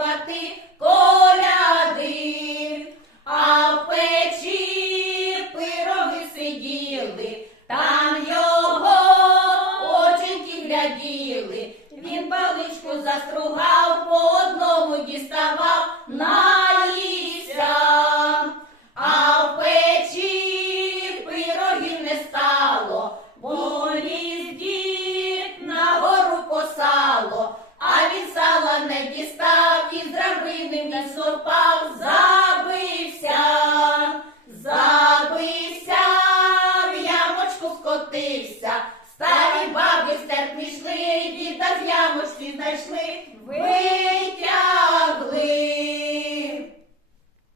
співати коляди, а в печі пироги сиділи, там його оченьки гляділи, він паличку застругав. Слопав, забився, забився, в ямочку скотився, Старі баби стерпні йшли, діда з ямочки знайшли.